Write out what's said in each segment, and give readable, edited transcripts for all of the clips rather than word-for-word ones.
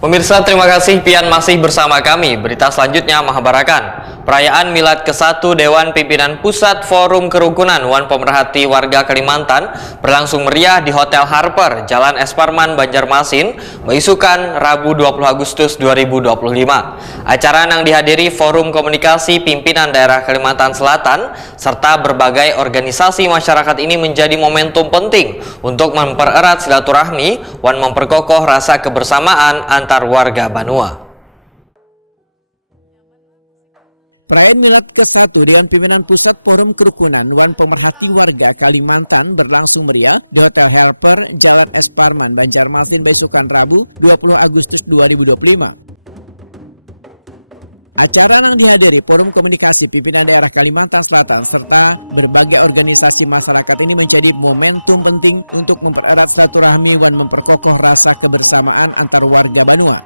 Pemirsa, terima kasih pian masih bersama kami. Berita selanjutnya mengabarkan perayaan Milad ke-1 Dewan Pimpinan Pusat Forum Kerukunan Wan Pemerhati Warga Kalimantan berlangsung meriah di Hotel Harper, Jalan Es Parman, Banjarmasin, Meisukan Rabu 20 Agustus 2025. Acara yang dihadiri Forum Komunikasi Pimpinan Daerah Kalimantan Selatan serta berbagai organisasi masyarakat ini menjadi momentum penting untuk mempererat silaturahmi wan memperkokoh rasa kebersamaan antar warga Banua. Perayaan Milad ke-1 Dewan Pimpinan Pusat Forum Kerukunan Wan Pemerhati Warga Kalimantan berlangsung meriah di Hotel Harper, Jalan Es Parman, Banjarmasin, Besukan Rabu 20 Agustus 2025. Acara yang dihadiri Forum Komunikasi Pimpinan Daerah Kalimantan Selatan serta berbagai organisasi masyarakat ini menjadi momentum penting untuk mempererat silaturahmi dan memperkokoh rasa kebersamaan antar warga Banua.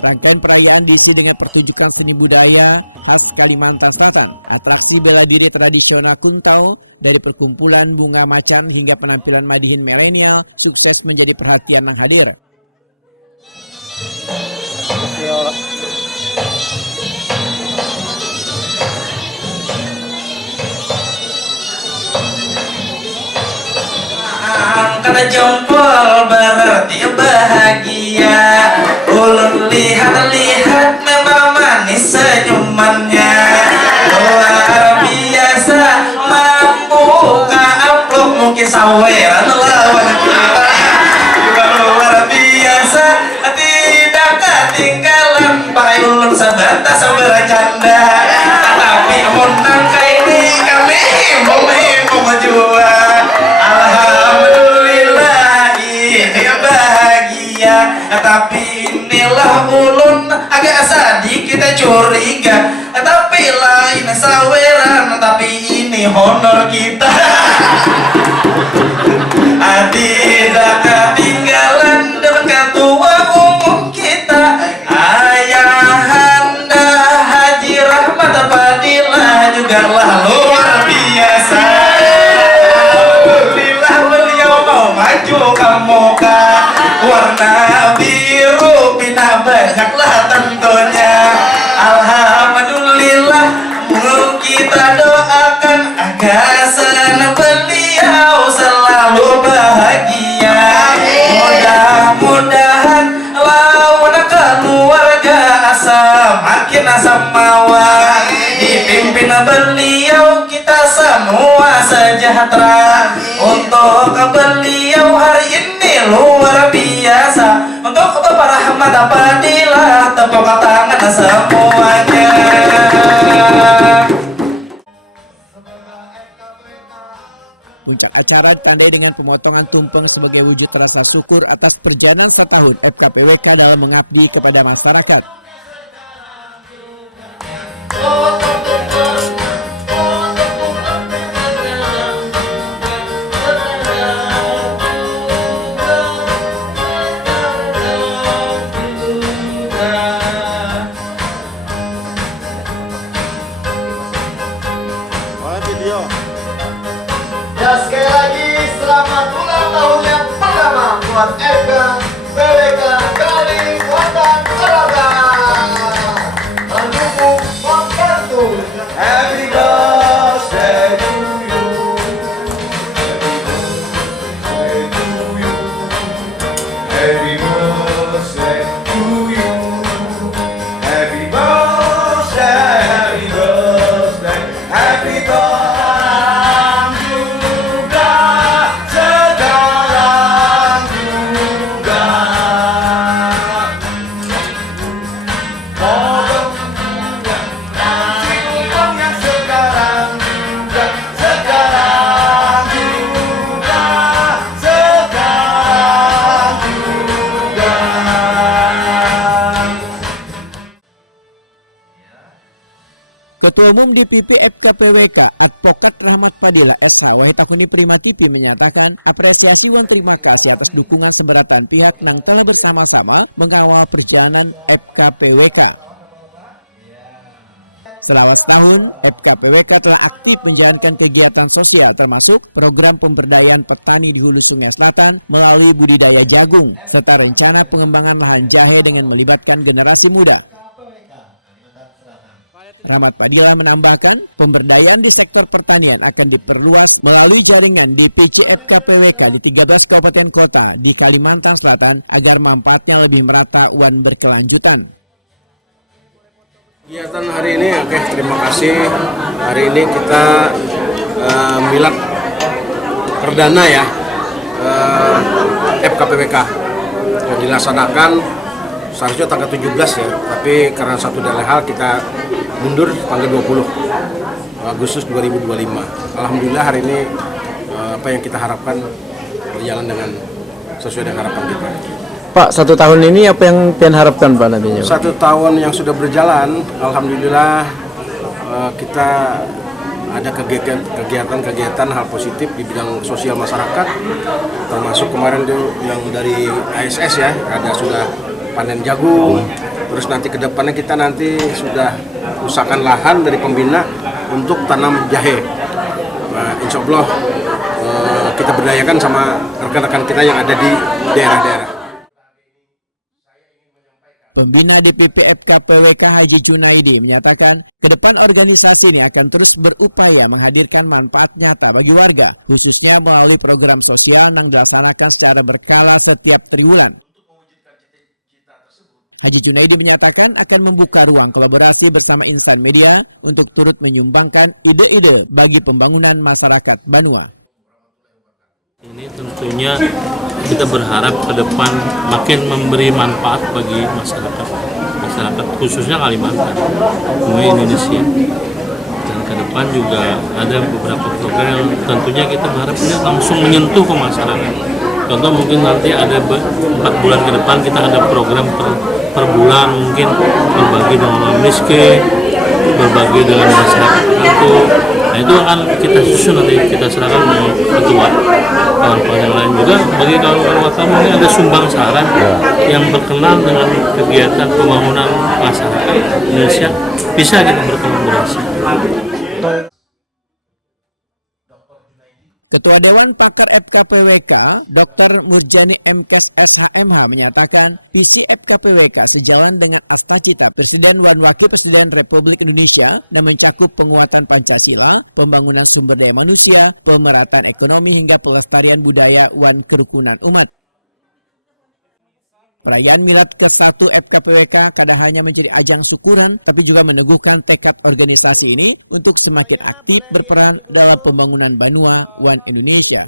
Rangkaian perayaan diisi dengan pertunjukan seni budaya khas Kalimantan Selatan, atraksi bela diri tradisional Kuntau, dari perkumpulan bunga macam hingga penampilan madihin milenial sukses menjadi perhatian yang hadir. Angkat jempol berarti bahagia. Ulun lihat-lihat memang manis senyumannya. Luar biasa mampu upload mungkin saweran lawan kita. Luar biasa tidak ketinggalan pai ulun sebatas bercanda. Tapi menang kali ini kami himung jua. Alhamdulillah ini bahagia. Tapi inilah ulun agak sedikit curiga. Tapi lain saweran, tapi ini honor kita. Tidak ketinggalan dengan ketua umum kita, Ayahanda Haji Rahmat Fadilah juga lah luar biasa. Alhamdulillah beliau mau maju ke muka warna biru pindah banyaklah tentunya. Alhamdulillah kita doakan agar sana beliau selalu bahagia. Mudah-mudahan lawan keluarga semakin samawa, dipimpin beliau kita semua sejahtera. Untuk beliau hari ini luar biasa. Untuk Bapak Rahmat Fadilah tepuk tangan semuanya. Puncak acara ditandai dengan pemotongan tumpeng sebagai wujud rasa syukur atas perjalanan setahun FKPWK dalam mengabdi kepada masyarakat. Ya, sekali lagi selamat ulang tahun yang pertama buat FKPWK Kalimantan Selatan. Mendukung membantu. Happy birthday to you. Happy birthday to you. Happy birthday, happy birthday, happy birthday. DPP FKPWK, Advokat Rahmat Fadilah SH Wahitakuni Prima TV menyatakan apresiasi dan terima kasih atas dukungan seberatan pihak dan telah bersama-sama mengawal perjalanan FKPWK. Selama setahun, FKPWK telah aktif menjalankan kegiatan sosial termasuk program pemberdayaan petani di Hulu Sungai Selatan melalui budidaya jagung, serta rencana pengembangan lahan jahe dengan melibatkan generasi muda. Rahmat Fadilah menambahkan, pemberdayaan di sektor pertanian akan diperluas melalui jaringan DPC FKPWK di 13 kabupaten kota di Kalimantan Selatan agar manfaatnya lebih merata dan berkelanjutan. Kegiatan hari ini, terima kasih. Hari ini kita milad perdana ya FKPWK yang dilaksanakan seharusnya tanggal 17 ya, tapi karena satu dan lain hal kita mundur tanggal 20 Agustus 2025. Alhamdulillah hari ini apa yang kita harapkan berjalan dengan sesuai dengan harapan kita. Pak, 1 tahun ini apa yang pian harapkan Pak nantinya? 1 tahun yang sudah berjalan, alhamdulillah kita ada kegiatan hal positif di bidang sosial masyarakat, termasuk kemarin tuh yang dari ASS ya, ada sudah panen jagung, terus nanti kedepannya kita nanti sudah usahakan lahan dari pembina untuk tanam jahe. Nah, insya Allah kita berdayakan sama rekan-rekan kita yang ada di daerah-daerah. Pembina DPP FKPWK Haji Junaidi menyatakan, ke depan organisasi ini akan terus berupaya menghadirkan manfaat nyata bagi warga, khususnya melalui program sosial yang dilaksanakan secara berkala setiap triwulan. Haji Junaidi menyatakan akan membuka ruang kolaborasi bersama insan media untuk turut menyumbangkan ide-ide bagi pembangunan masyarakat Banua. Ini tentunya kita berharap ke depan makin memberi manfaat bagi masyarakat khususnya Kalimantan, Indonesia. Dan ke depan juga ada beberapa program tentunya kita berharap ini langsung menyentuh ke masyarakat. Contoh mungkin nanti ada 4 bulan ke depan kita ada program per bulan, mungkin berbagi dengan orang miskin, berbagi dengan masyarakat tertentu. Nah itu akan kita susun, nanti kita serahkan dengan ketua kawan-kawan yang lain juga. Bagi kawan-kawan wartawan ini ada sumbang saran yang berkenaan dengan kegiatan pembangunan masyarakat Indonesia, bisa kita berkolaborasi. Ketua Dewan Pakar FKPWK, Dr. Murjani MKes SHMH menyatakan visi FKPWK sejalan dengan cita Presiden dan Wakil Presiden Republik Indonesia dan mencakup penguatan Pancasila, pembangunan sumber daya manusia, pemerataan ekonomi hingga pelestarian budaya dan kerukunan umat. Perayaan Milad ke-1 FKPWK kadang hanya menjadi ajang syukuran, tapi juga meneguhkan tekad organisasi ini untuk semakin aktif berperan dalam pembangunan Banua dan Indonesia.